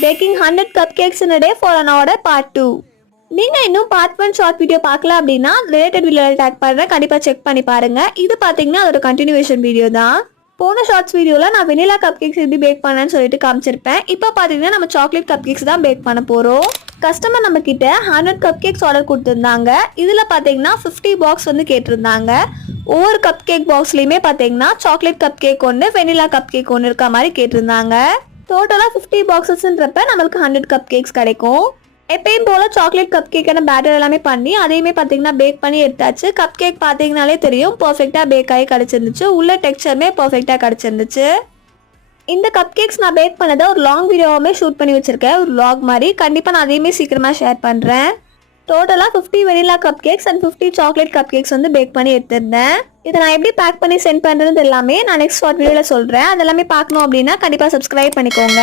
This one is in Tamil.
Baking 100 cupcakes in a day for an order part 2. நீங்க இன்னும் பார்ட் 1 ஷார்ட் வீடியோ பார்க்கல அப்படின்னா ரிலேட்டட் வீடியோவில் டேக் பண்ணுறேன், கண்டிப்பாக செக் பண்ணி பாருங்க. இது பார்த்தீங்கன்னா அதோட கண்டினியூவேஷன் வீடியோ தான். போன ஷார்ட்ஸ் வீடியோவில் நான் வெனிலா கப் கேக்ஸ் எப்படி பேக் பண்ணேன்னு சொல்லிட்டு காமிச்சிருப்பேன். இப்போ பார்த்தீங்கன்னா நம்ம சாக்லேட் கப் கேக்ஸ் தான் பேக் பண்ண போகிறோம். கஸ்டமர் நம்ம கிட்ட 100 கப் கேக்ஸ் ஆர்டர் கொடுத்துருந்தாங்க. இதில் பார்த்தீங்கன்னா 50 பாக்ஸ் வந்து கேட்டிருந்தாங்க. ஒவ்வொரு கப் கேக் பாக்ஸ்லையுமே பார்த்தீங்கன்னா சாக்லேட் கப் கேக் ஒன்று, வெனிலா கப் கேக் ஒன்று இருக்க மாதிரி கேட்டிருந்தாங்க. டோட்டலாக 50 பாக்ஸஸ்ன்றப்ப நம்மளுக்கு 100 கப் கேக்ஸ் கிடைக்கும். எப்பயும் போல் சாக்லேட் கப் கேக்கான பேட்டர் எல்லாமே பண்ணி அதையுமே பார்த்தீங்கன்னா பேக் பண்ணி எடுத்தாச்சு. கப் கேக் பார்த்தீங்கனாலே தெரியும் பர்ஃபெக்டாக பேக் ஆகி கிடச்சிருந்துச்சு. உள்ள டெக்ஸ்சருமே பர்ஃபெக்டாக கிடச்சிருந்துச்சு. இந்த கப் கேக்ஸ் நான் பேக் பண்ணதை ஒரு லாங் வீடியோவுமே ஷூட் பண்ணி வச்சுருக்கேன், ஒரு வ்ளாக் மாதிரி. கண்டிப்பாக நான் அதையுமே சீக்கிரமாக ஷேர் பண்ணுறேன். டோட்டலாக 50 vanilla cup cakes and 50 chocolate cup cakes வந்து பேக் பண்ணி எடுத்திருந்தேன். இதை நான் எப்படி பேக் பண்ணி சென்ட் பண்ணுறது எல்லாமே நான் நெக்ஸ்ட் ஷார்ட் வீடியோவில் சொல்கிறேன். அதெல்லாமே பார்க்கணும் அப்படின்னா கண்டிப்பாக சப்ஸ்கிரைப் பண்ணிக்கோங்க.